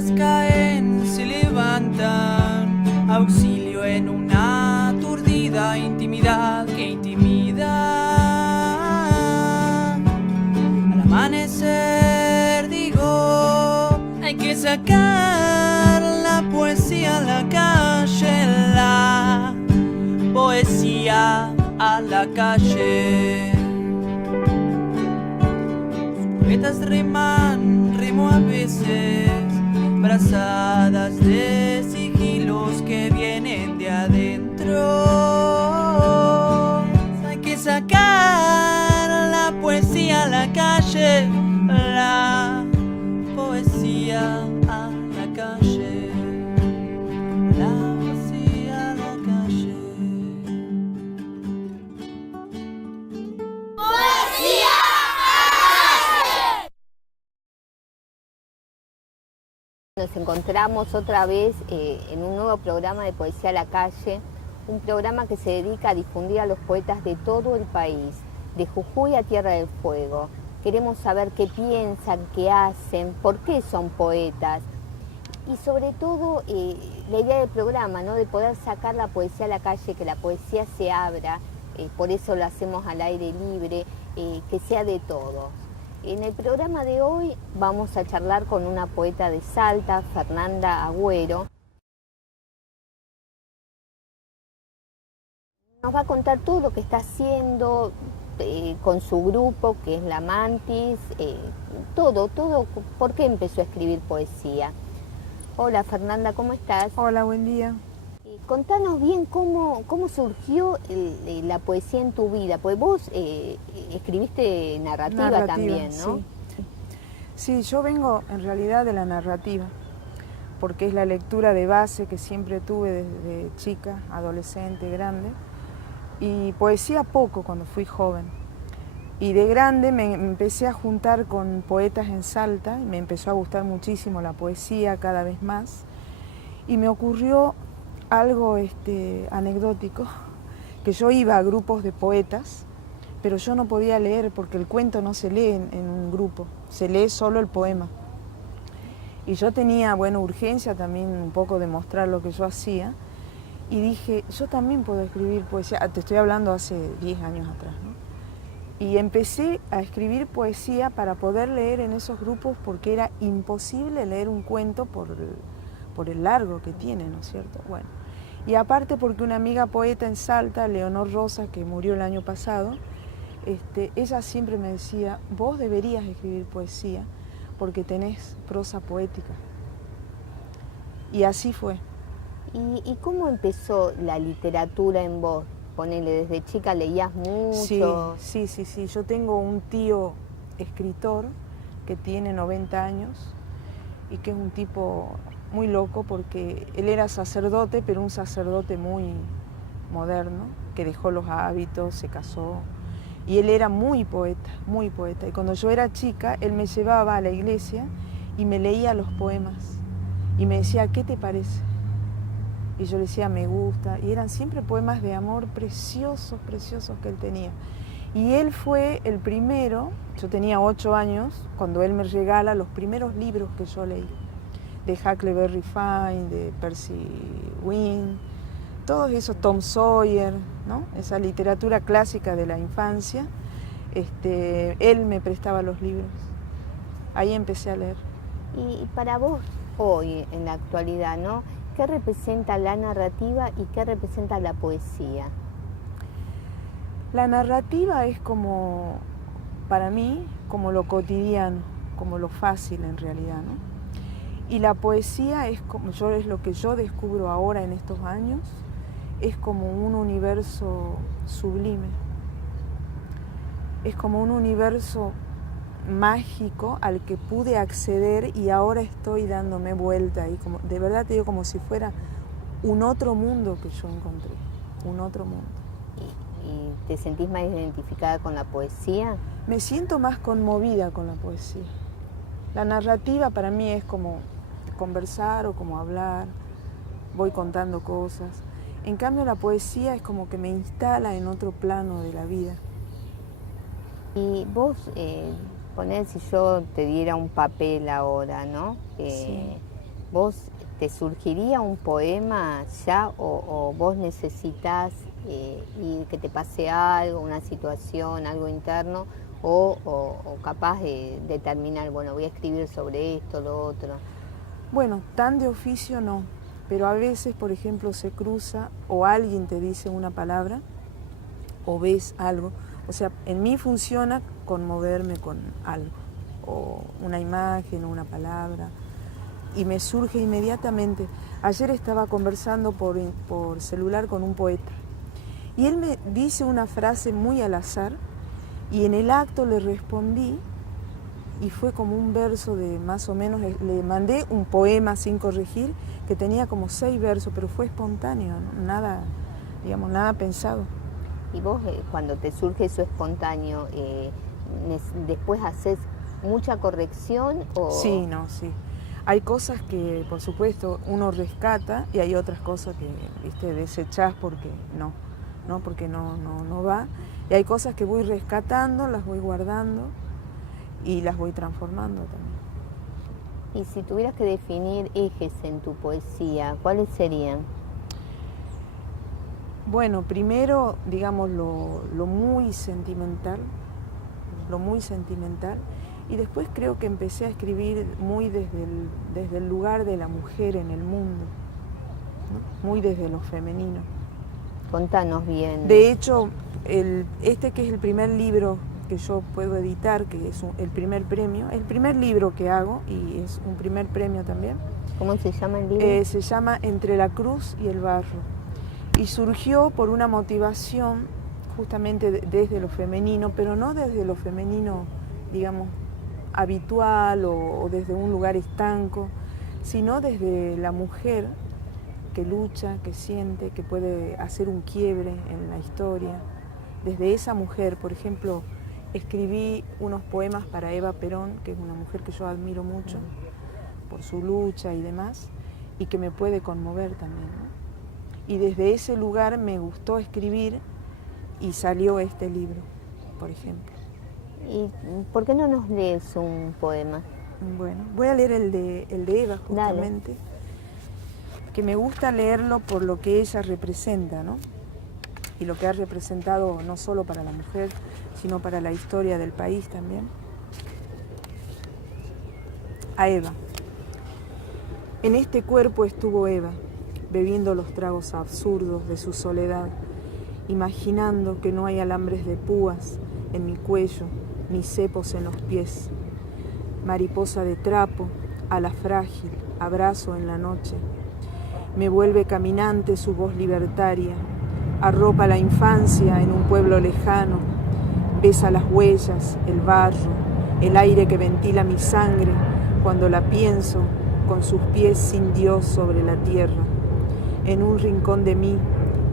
piedras caen, se levantan, auxilio en una aturdida intimidad que intimida. Al amanecer digo, hay que sacar la poesía a la calle, la poesía a la calle. Los poetas reman, remo a veces, brazadas de sigilos que vienen de adentro. Hay que sacar la poesía a la calle, la poesía a la calle, la poesía a la calle. Nos encontramos otra vez en un nuevo programa de Poesía a la Calle, un programa que se dedica a difundir a los poetas de todo el país, de Jujuy a Tierra del Fuego. Queremos saber qué piensan, qué hacen, por qué son poetas y sobre todo la idea del programa, ¿no? De poder sacar la poesía a la calle, que la poesía se abra, por eso lo hacemos al aire libre, que sea de todos. En el programa de hoy vamos a charlar con una poeta de Salta, Fernanda Agüero. Nos va a contar todo lo que está haciendo con su grupo, que es La Mantis, todo, por qué empezó a escribir poesía. Hola Fernanda, ¿cómo estás? Hola, buen día. Contanos bien cómo surgió la poesía en tu vida, pues vos escribiste narrativa también, ¿no? Sí, sí. Sí, yo vengo en realidad de la narrativa, porque es la lectura de base que siempre tuve desde chica, adolescente, grande, y poesía poco cuando fui joven. Y de grande me empecé a juntar con poetas en Salta, y me empezó a gustar muchísimo la poesía cada vez más, y me ocurrió algo anecdótico, que yo iba a grupos de poetas, pero yo no podía leer porque el cuento no se lee en un grupo, se lee solo el poema. Y yo tenía, urgencia también un poco de mostrar lo que yo hacía, y dije, yo también puedo escribir poesía, te estoy hablando hace 10 años atrás, ¿no? Y empecé a escribir poesía para poder leer en esos grupos porque era imposible leer un cuento por el largo que tiene, ¿no es cierto? Bueno, y aparte porque una amiga poeta en Salta, Leonor Rosa, que murió el año pasado, ella siempre me decía, vos deberías escribir poesía porque tenés prosa poética. Y así fue. ¿Y cómo empezó la literatura en vos? Ponele, desde chica leías mucho. Sí. Yo tengo un tío escritor que tiene 90 años y que es un tipo muy loco porque él era sacerdote, pero un sacerdote muy moderno, que dejó los hábitos, se casó. Y él era muy poeta, muy poeta. Y cuando yo era chica, él me llevaba a la iglesia y me leía los poemas. Y me decía, ¿qué te parece? Y yo le decía, me gusta. Y eran siempre poemas de amor preciosos, preciosos que él tenía. Y él fue el primero, yo tenía 8 años, cuando él me regala los primeros libros que yo leí. De Huckleberry Finn, de Percy Wynne, todos esos, Tom Sawyer, ¿no? Esa literatura clásica de la infancia. Él me prestaba los libros. Ahí empecé a leer. Y para vos, hoy, en la actualidad, ¿no? ¿Qué representa la narrativa y qué representa la poesía? La narrativa es como, para mí, como lo cotidiano, como lo fácil en realidad, ¿no? Y la poesía es lo que yo descubro ahora en estos años, es como un universo sublime. Es como un universo mágico al que pude acceder y ahora estoy dándome vuelta y de verdad te digo como si fuera un otro mundo que yo encontré, un otro mundo. ¿Y te sentís más identificada con la poesía? Me siento más conmovida con la poesía. La narrativa para mí es como conversar o como hablar, voy contando cosas. En cambio la poesía es como que me instala en otro plano de la vida. Y vos, poner si yo te diera un papel ahora, ¿no? Sí. ¿Vos te surgiría un poema ya o vos necesitas y que te pase algo, una situación, algo interno, o capaz de determinar, bueno, voy a escribir sobre esto, lo otro? Bueno, tan de oficio no, pero a veces, por ejemplo, se cruza o alguien te dice una palabra o ves algo. O sea, en mí funciona conmoverme con algo, o una imagen o una palabra, y me surge inmediatamente. Ayer estaba conversando por celular con un poeta, y él me dice una frase muy al azar, y en el acto le respondí, y fue como un verso de más o menos, le mandé un poema sin corregir, que tenía como 6 versos, pero fue espontáneo, ¿no? Nada, digamos, nada pensado. Y vos, cuando te surge eso espontáneo, después haces mucha corrección o... Sí, no, sí. Hay cosas que, por supuesto, uno rescata y hay otras cosas que, viste, desechás porque porque no va. Y hay cosas que voy rescatando, las voy guardando y las voy transformando también. Y si tuvieras que definir ejes en tu poesía, ¿cuáles serían? Bueno, primero, digamos, lo muy sentimental, y después creo que empecé a escribir muy desde el lugar de la mujer en el mundo, ¿no? Muy desde lo femenino. Contanos bien. De hecho, este que es el primer libro que yo puedo editar, que es el primer premio, el primer libro que hago y es un primer premio también. ¿Cómo se llama el libro? Se llama Entre la cruz y el barro. Y surgió por una motivación justamente desde lo femenino, pero no desde lo femenino, digamos, habitual o desde un lugar estanco, sino desde la mujer que lucha, que siente, que puede hacer un quiebre en la historia. Desde esa mujer, por ejemplo, escribí unos poemas para Eva Perón, que es una mujer que yo admiro mucho por su lucha y demás, y que me puede conmover también, ¿no? Y desde ese lugar me gustó escribir y salió este libro, por ejemplo. ¿Y por qué no nos lees un poema? Bueno, voy a leer el de Eva, justamente. Dale. Que me gusta leerlo por lo que ella representa, ¿no? Y lo que ha representado no solo para la mujer, sino para la historia del país también. A Eva. En este cuerpo estuvo Eva, bebiendo los tragos absurdos de su soledad, imaginando que no hay alambres de púas en mi cuello, ni cepos en los pies. Mariposa de trapo, ala frágil, abrazo en la noche. Me vuelve caminante su voz libertaria, arropa la infancia en un pueblo lejano, besa las huellas, el barro, el aire que ventila mi sangre cuando la pienso con sus pies sin Dios sobre la tierra. En un rincón de mí,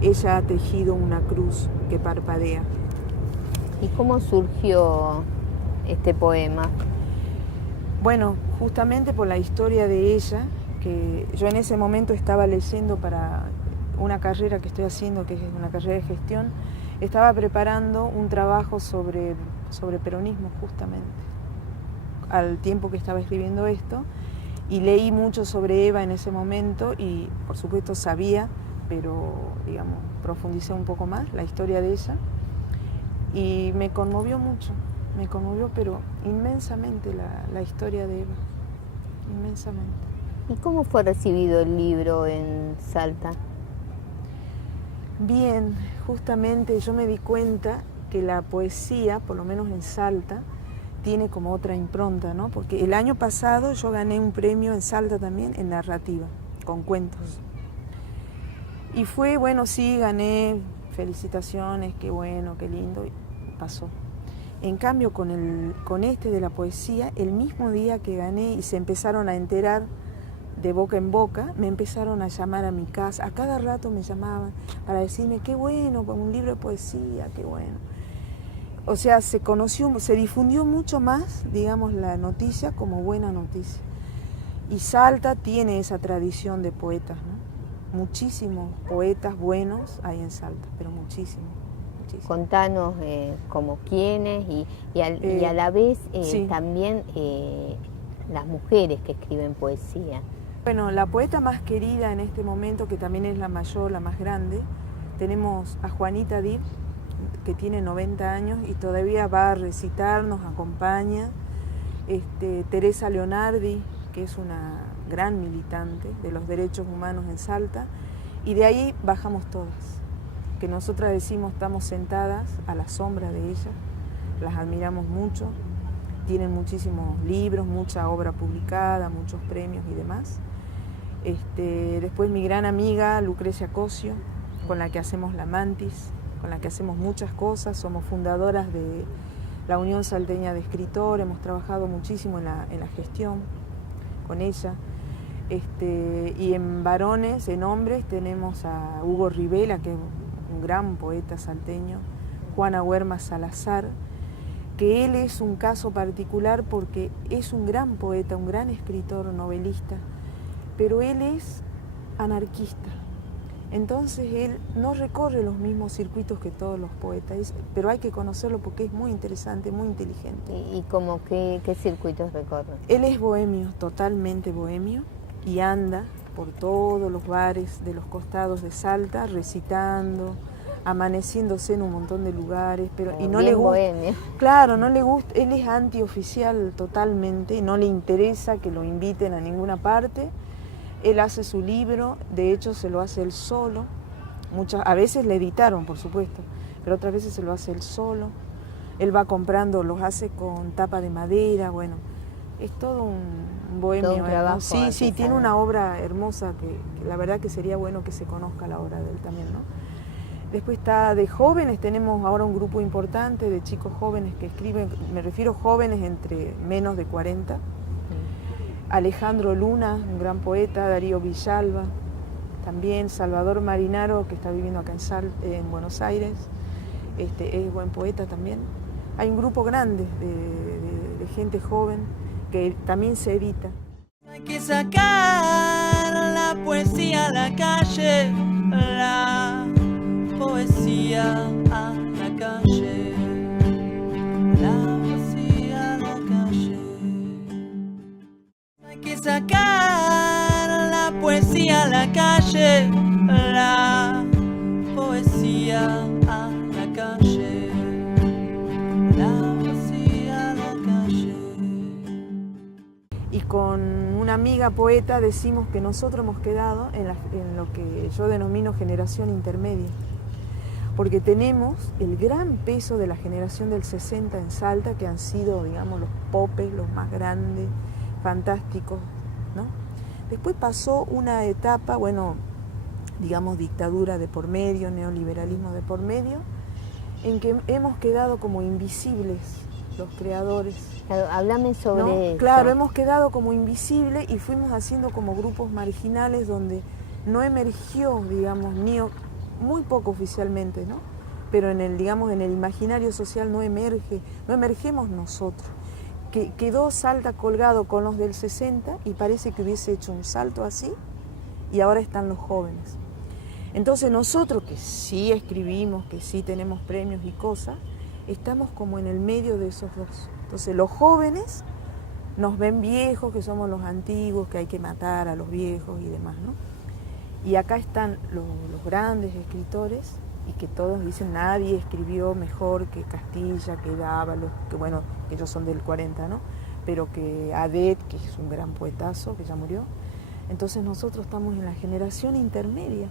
ella ha tejido una cruz que parpadea. ¿Y cómo surgió este poema? Bueno, justamente por la historia de ella, que yo en ese momento estaba leyendo para una carrera que estoy haciendo, que es una carrera de gestión, estaba preparando un trabajo sobre peronismo justamente, al tiempo que estaba escribiendo esto, y leí mucho sobre Eva en ese momento y por supuesto sabía, pero digamos, profundicé un poco más la historia de ella y me conmovió mucho, pero inmensamente la historia de Eva, inmensamente. ¿Y cómo fue recibido el libro en Salta? Bien, justamente yo me di cuenta que la poesía, por lo menos en Salta, tiene como otra impronta, ¿no? Porque el año pasado yo gané un premio en Salta también en narrativa, con cuentos. Y fue, bueno, sí, gané, felicitaciones, qué bueno, qué lindo, y pasó. En cambio, con este de la poesía, el mismo día que gané y se empezaron a enterar de boca en boca, me empezaron a llamar a mi casa, a cada rato me llamaban para decirme, qué bueno, un libro de poesía, qué bueno. O sea, se difundió mucho más, digamos, la noticia como buena noticia. Y Salta tiene esa tradición de poetas, ¿no? Muchísimos poetas buenos hay en Salta, pero muchísimos. Contanos como quiénes y a la vez sí. también las mujeres que escriben poesía. Bueno, la poeta más querida en este momento, que también es la mayor, la más grande, tenemos a Juanita Dib, que tiene 90 años y todavía va a recitar, nos acompaña. Teresa Leonardi, que es una gran militante de los derechos humanos en Salta, y de ahí bajamos todas, que nosotras decimos estamos sentadas a la sombra de ellas, las admiramos mucho, tienen muchísimos libros, mucha obra publicada, muchos premios y demás. Después mi gran amiga Lucrecia Cosio, con la que hacemos la Mantis, con la que hacemos muchas cosas, somos fundadoras de la Unión Salteña de Escritores, hemos trabajado muchísimo en la gestión con ella. Y en varones, en hombres, tenemos a Hugo Rivela, que es un gran poeta salteño, Juana Huerma Salazar, que él es un caso particular porque es un gran poeta, un gran escritor, novelista, pero él es anarquista. Entonces él no recorre los mismos circuitos que todos los poetas, pero hay que conocerlo porque es muy interesante, muy inteligente. ¿Y como qué circuitos recorre? Él es bohemio, totalmente bohemio, y anda por todos los bares de los costados de Salta, recitando, amaneciéndose en un montón de lugares, y no le gusta. Bohemio. Claro, no le gusta, él es antioficial totalmente, no le interesa que lo inviten a ninguna parte. Él hace su libro, de hecho se lo hace él solo, a veces le editaron, por supuesto, pero otras veces se lo hace él solo. Él va comprando, los hace con tapa de madera, bueno, es todo un bohemio. Todo un trabajo, sí, tiene una obra hermosa que la verdad que sería bueno que se conozca la obra de él también, ¿no? Después está de jóvenes, tenemos ahora un grupo importante de chicos jóvenes que escriben, me refiero jóvenes entre menos de 40. Alejandro Luna, un gran poeta, Darío Villalba, también Salvador Marinaro, que está viviendo acá en Buenos Aires, es buen poeta también. Hay un grupo grande de gente joven que también se edita. Hay que sacar la poesía a la calle, la poesía a la calle, la poesía a la calle. Hay que sacar la poesía a la calle, la poesía a la calle, la poesía a la calle. Y con una amiga poeta decimos que nosotros hemos quedado en lo que yo denomino generación intermedia, porque tenemos el gran peso de la generación del 60 en Salta, que han sido, digamos, los popes, los más grandes, fantásticos, ¿no? Después pasó una etapa, bueno, digamos, dictadura de por medio, neoliberalismo de por medio, en que hemos quedado como invisibles los creadores. Claro, háblame sobre ¿no? eso. Claro, hemos quedado como invisibles y fuimos haciendo como grupos marginales donde no emergió, digamos, muy poco oficialmente, ¿no? Pero en el imaginario social no emergemos nosotros. Que quedó Salta colgado con los del 60 y parece que hubiese hecho un salto así y ahora están los jóvenes. Entonces nosotros, que sí escribimos, que sí tenemos premios y cosas, estamos como en el medio de esos dos. Entonces los jóvenes nos ven viejos, que somos los antiguos, que hay que matar a los viejos y demás, ¿no? Y acá están los grandes escritores y que todos dicen nadie escribió mejor que Castilla, que Dávalos, que bueno, ellos son del 40, ¿no? Pero que Adet, que es un gran poetazo, que ya murió. Entonces nosotros estamos en la generación intermedia.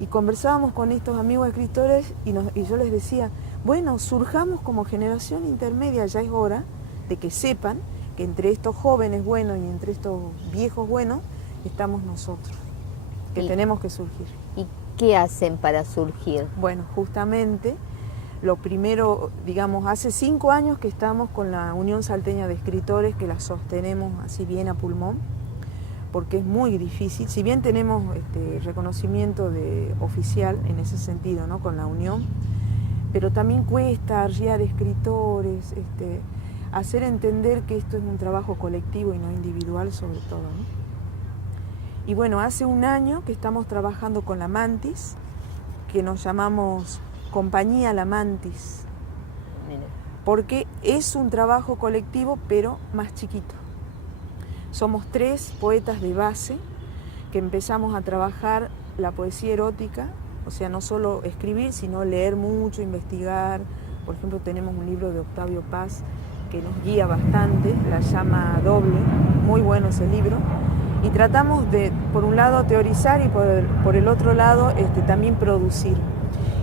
Y conversábamos con estos amigos escritores y yo les decía, bueno, surjamos como generación intermedia, ya es hora de que sepan que entre estos jóvenes buenos y entre estos viejos buenos estamos nosotros, que tenemos que surgir. ¿Y qué hacen para surgir? Bueno, justamente, lo primero, digamos, hace 5 años que estamos con la Unión Salteña de Escritores, que la sostenemos así bien a pulmón, porque es muy difícil, si bien tenemos reconocimiento oficial en ese sentido, ¿no? Con la Unión, pero también cuesta arriar escritores, hacer entender que esto es un trabajo colectivo y no individual sobre todo, ¿no? Y bueno, hace 1 año que estamos trabajando con la Mantis, que nos llamamos Compañía La Mantis, porque es un trabajo colectivo pero más chiquito. Somos 3 poetas de base que empezamos a trabajar la poesía erótica, o sea, no solo escribir, sino leer mucho, investigar. Por ejemplo, tenemos un libro de Octavio Paz que nos guía bastante, La llama doble, muy bueno ese libro. Y tratamos de, por un lado, teorizar y por el otro lado, también producir.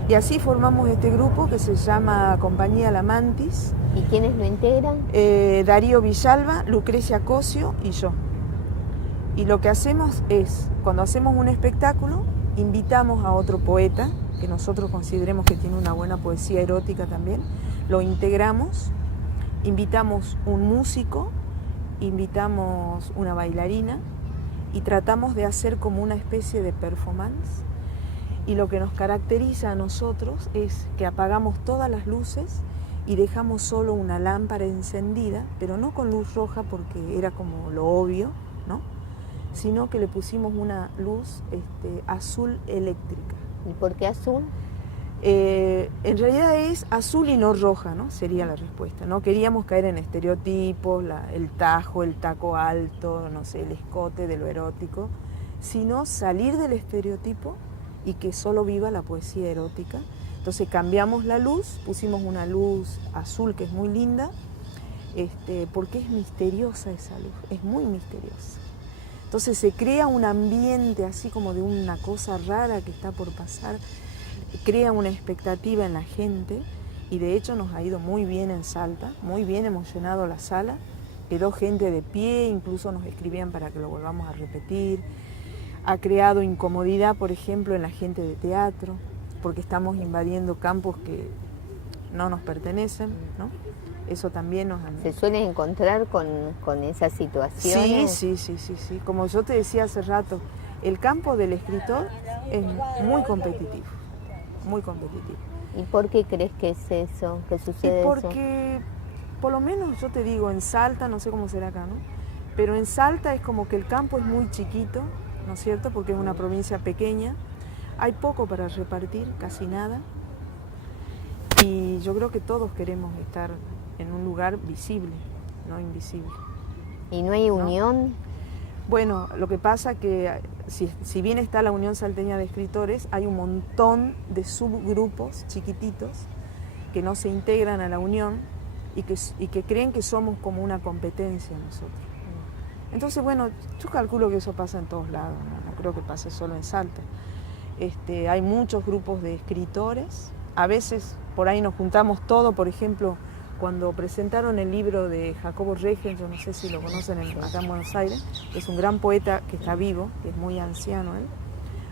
Y así formamos este grupo que se llama Compañía La Mantis. ¿Y quiénes lo integran? Darío Villalba, Lucrecia Cosio y yo. Y lo que hacemos es, cuando hacemos un espectáculo, invitamos a otro poeta, que nosotros consideremos que tiene una buena poesía erótica también, lo integramos, invitamos un músico, invitamos una bailarina y tratamos de hacer como una especie de performance. Y lo que nos caracteriza a nosotros es que apagamos todas las luces y dejamos solo una lámpara encendida, pero no con luz roja porque era como lo obvio, ¿no? Sino que le pusimos una luz azul eléctrica. ¿Y por qué azul? En realidad es azul y no roja, ¿no? Sería la respuesta. No queríamos caer en estereotipos, el tajo, el taco alto, no sé, el escote de lo erótico, sino salir del estereotipo y que solo viva la poesía erótica. Entonces cambiamos la luz, pusimos una luz azul que es muy linda, porque es misteriosa esa luz, es muy misteriosa. Entonces se crea un ambiente así como de una cosa rara que está por pasar, crea una expectativa en la gente y de hecho nos ha ido muy bien en Salta, muy bien, hemos llenado la sala, quedó gente de pie, incluso nos escribían para que lo volvamos a repetir. Ha creado incomodidad, por ejemplo, en la gente de teatro, porque estamos invadiendo campos que no nos pertenecen, ¿no? Eso también nos han... ¿Se suelen encontrar con esas situaciones? Sí. Como yo te decía hace rato, el campo del escritor es muy competitivo, muy competitivo. ¿Y por qué crees que es eso, que sucede eso? Porque, por lo menos yo te digo, en Salta, no sé cómo será acá, ¿no? Pero en Salta es como que el campo es muy chiquito, ¿no es cierto? Porque es una provincia pequeña, hay poco para repartir, casi nada, y yo creo que todos queremos estar en un lugar visible, no invisible. ¿Y no hay unión? Bueno, lo que pasa que si bien está la Unión Salteña de Escritores, hay un montón de subgrupos chiquititos que no se integran a la Unión y que creen que somos como una competencia nosotros. Entonces, bueno, yo calculo que eso pasa en todos lados, no creo que pase solo en Salta. Hay muchos grupos de escritores, a veces por ahí nos juntamos todos, por ejemplo, cuando presentaron el libro de Jacobo Regen, yo no sé si lo conocen acá en Buenos Aires, es un gran poeta que está vivo, que es muy anciano él.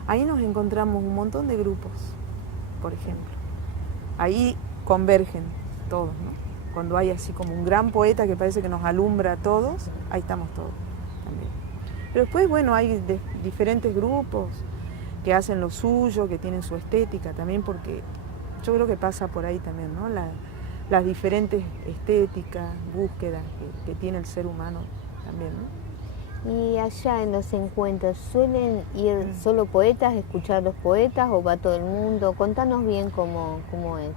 Ahí nos encontramos un montón de grupos, por ejemplo. Ahí convergen todos, ¿no? Cuando hay así como un gran poeta que parece que nos alumbra a todos, ahí estamos todos también. Pero después, bueno, hay diferentes grupos que hacen lo suyo, que tienen su estética también, porque yo creo que pasa por ahí también, ¿no? Las diferentes estéticas, búsquedas que tiene el ser humano también, ¿no? Y allá en los encuentros, ¿suelen ir solo poetas, escuchar los poetas o va todo el mundo? Contanos bien cómo es.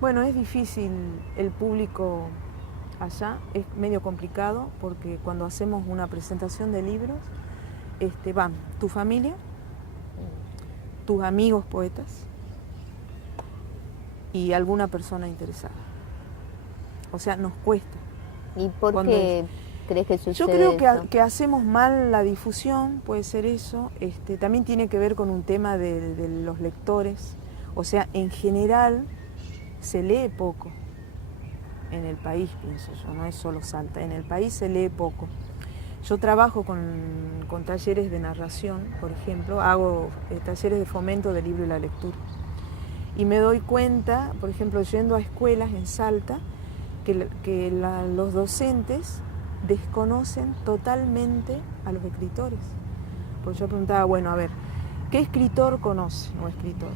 Bueno, es difícil el público allá, es medio complicado porque cuando hacemos una presentación de libros, van tu familia, tus amigos poetas y alguna persona interesada. O sea, nos cuesta. ¿Y por qué crees que sucede Yo creo eso? que hacemos mal la difusión, puede ser eso. También tiene que ver con un tema de los lectores. O sea, en general se lee poco en el país, pienso yo, no es solo Salta. En el país se lee poco. Yo trabajo con talleres de narración, por ejemplo, hago talleres de fomento del libro y la lectura. Y me doy cuenta, por ejemplo, yendo a escuelas en Salta, que los docentes desconocen totalmente a los escritores. Porque yo preguntaba, bueno, a ver, ¿qué escritor conoce o escritor?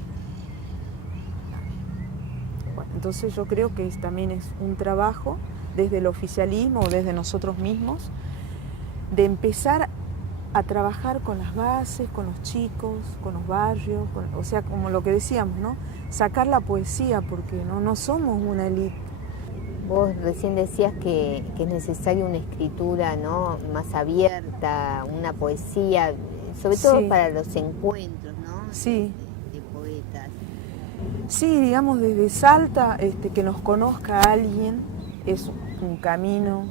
Bueno, entonces yo creo que también es un trabajo desde el oficialismo o desde nosotros mismos de empezar a trabajar con las bases, con los chicos, con los barrios, o sea, como lo que decíamos, ¿no? Sacar la poesía, porque no somos una élite. Vos recién decías que es necesaria una escritura, ¿no?, más abierta, una poesía, sobre todo Sí, para los encuentros, ¿no?, sí. de poetas. Sí, digamos, desde Salta, que nos conozca alguien es un camino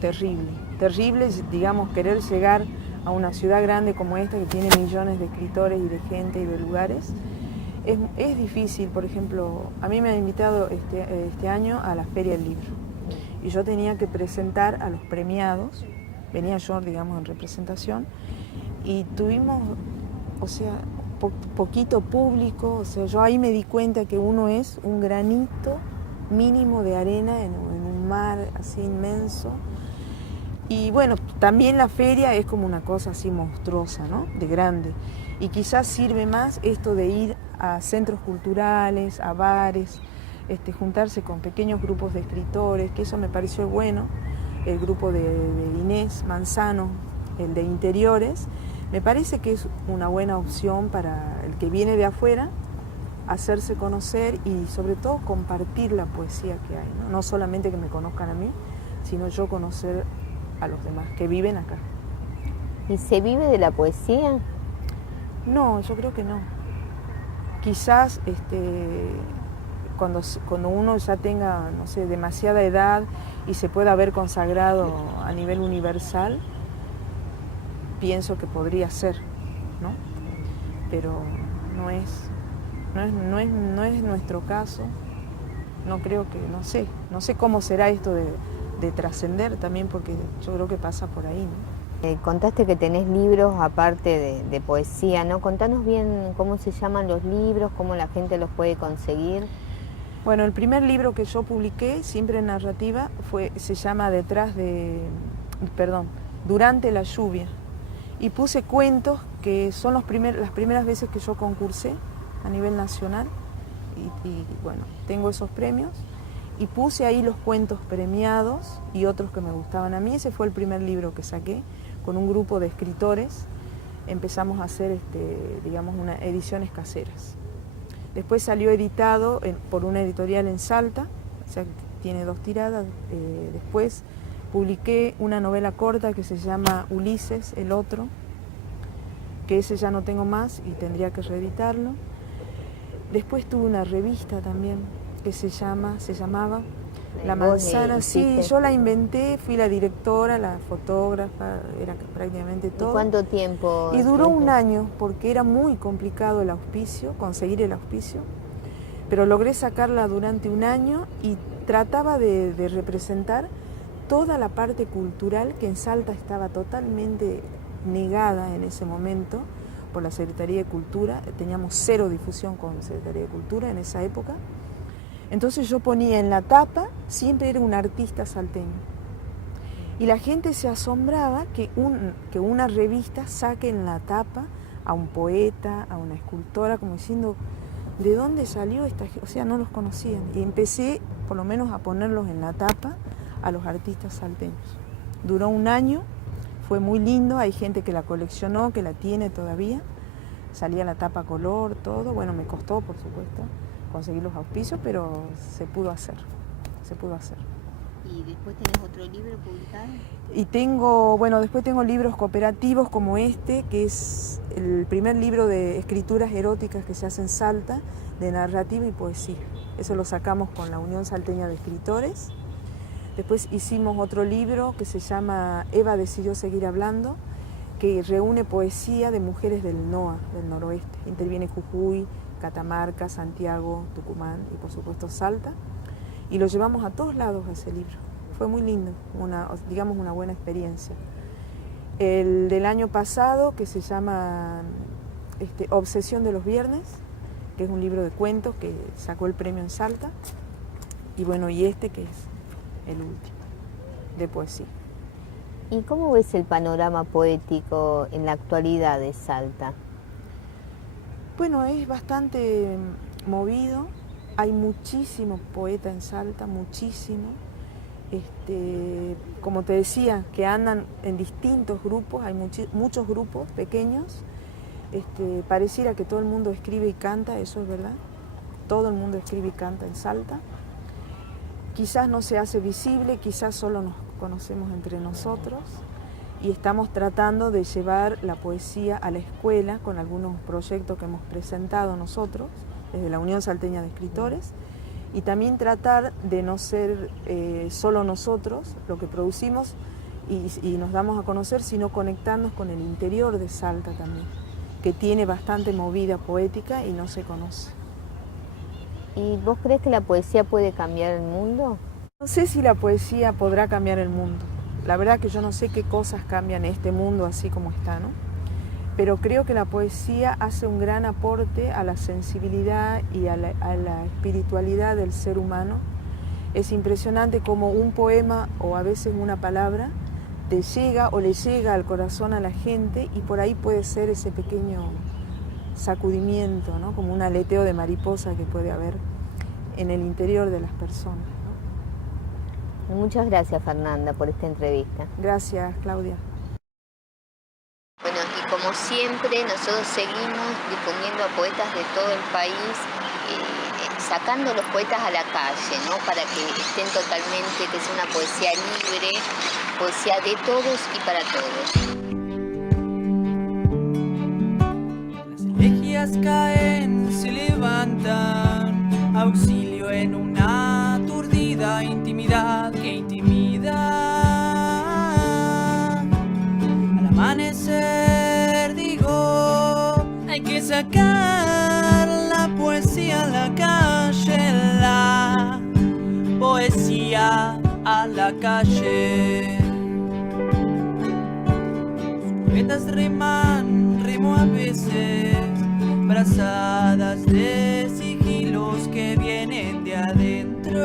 terrible. Terrible, digamos, querer llegar a una ciudad grande como esta que tiene millones de escritores y de gente y de lugares. Es difícil. Por ejemplo, a mí me han invitado este año a la Feria del Libro y yo tenía que presentar a los premiados, venía yo, digamos, en representación, y tuvimos, o sea, poquito público. O sea, yo ahí me di cuenta que uno es un granito mínimo de arena en un mar así inmenso. Y bueno, también la feria es como una cosa así monstruosa, ¿no?, de grande. Y quizás sirve más esto de ir a centros culturales, a bares, juntarse con pequeños grupos de escritores, que eso me pareció bueno. El grupo de Inés Manzano, el de Interiores, me parece que es una buena opción para el que viene de afuera, hacerse conocer y sobre todo compartir la poesía que hay, ¿no? No solamente que me conozcan a mí, sino yo conocer a los demás que viven acá. ¿Y se vive de la poesía? No, yo creo que no. Quizás cuando uno ya tenga, no sé, demasiada edad y se pueda haber consagrado a nivel universal, pienso que podría ser, ¿no? Pero no es nuestro caso. No creo que, no sé cómo será esto de trascender también, porque yo creo que pasa por ahí, ¿no? Contaste que tenés libros aparte de poesía, ¿no? Contanos bien cómo se llaman los libros, cómo la gente los puede conseguir. Bueno, el primer libro que yo publiqué, siempre en narrativa, se llama Durante la lluvia. Y puse cuentos que son las primeras veces que yo concursé a nivel nacional. Y bueno, tengo esos premios. Y puse ahí los cuentos premiados y otros que me gustaban a mí. Ese fue el primer libro que saqué con un grupo de escritores. Empezamos a hacer, digamos, ediciones caseras. Después salió editado por una editorial en Salta, o sea, tiene 2 tiradas. Después publiqué una novela corta que se llama Ulises, el otro, que ese ya no tengo más y tendría que reeditarlo. Después tuve una revista también que se llamaba La Manzana. Sí, yo la inventé, fui la directora, la fotógrafa, era prácticamente todo. ¿Y cuánto tiempo? Y duró un año, porque era muy complicado el auspicio, conseguir el auspicio, pero logré sacarla durante un año y trataba de representar toda la parte cultural que en Salta estaba totalmente negada en ese momento por la Secretaría de Cultura. Teníamos 0 difusión con Secretaría de Cultura en esa época. Entonces yo ponía en la tapa, siempre era un artista salteño. Y la gente se asombraba que una revista saque en la tapa a un poeta, a una escultora, como diciendo, ¿de dónde salió esta gente? O sea, no los conocían. Y empecé, por lo menos, a ponerlos en la tapa a los artistas salteños. Duró un año, fue muy lindo, hay gente que la coleccionó, que la tiene todavía. Salía la tapa color, todo. Bueno, me costó, por supuesto, conseguir los auspicios, pero se pudo hacer. ¿Y después tenés otro libro publicado? Y después tengo libros cooperativos como este, que es el primer libro de escrituras eróticas que se hace en Salta, de narrativa y poesía. Eso lo sacamos con la Unión Salteña de Escritores. Después hicimos otro libro que se llama Eva decidió seguir hablando, que reúne poesía de mujeres del NOA, del noroeste. Interviene Jujuy, Catamarca, Santiago, Tucumán y por supuesto Salta. Y lo llevamos a todos lados a ese libro. Fue muy lindo, una buena experiencia. El del año pasado, que se llama Obsesión de los Viernes, que es un libro de cuentos que sacó el premio en Salta. Y bueno, y que es el último, de poesía. ¿Y cómo ves el panorama poético en la actualidad de Salta? Bueno, es bastante movido, hay muchísimos poetas en Salta, muchísimo. Como te decía, que andan en distintos grupos, hay muchos grupos pequeños. Pareciera que todo el mundo escribe y canta, eso es verdad. Todo el mundo escribe y canta en Salta. quizás no se hace visible, quizás solo nos conocemos entre nosotros y estamos tratando de llevar la poesía a la escuela con algunos proyectos que hemos presentado nosotros desde la Unión Salteña de Escritores y también tratar de no ser solo nosotros lo que producimos y nos damos a conocer, sino conectarnos con el interior de Salta también, que tiene bastante movida poética y no se conoce. ¿Y vos crees que la poesía puede cambiar el mundo? No sé si la poesía podrá cambiar el mundo. La verdad que yo no sé qué cosas cambian este mundo así como está, ¿no? Pero creo que la poesía hace un gran aporte a la sensibilidad y a la espiritualidad del ser humano. Es impresionante como un poema o a veces una palabra te llega o le llega al corazón a la gente y por ahí puede ser ese pequeño sacudimiento, ¿no? Como un aleteo de mariposa que puede haber en el interior de las personas, ¿no? Muchas gracias, Fernanda, por esta entrevista. Gracias, Claudia. Bueno, y como siempre, nosotros seguimos difundiendo a poetas de todo el país, sacando los poetas a la calle, ¿no? Para que estén totalmente, que sea una poesía libre, poesía de todos y para todos. Elegías caen, se levantan, auxilio en una aturdida intimidad que intimida. Al amanecer digo, hay que sacar la poesía a la calle, la poesía a la calle. Los poetas riman, rimo a veces, brazadas de sigilos que vienen de adentro.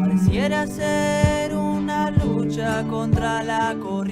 Pareciera ser una lucha contra la corriente.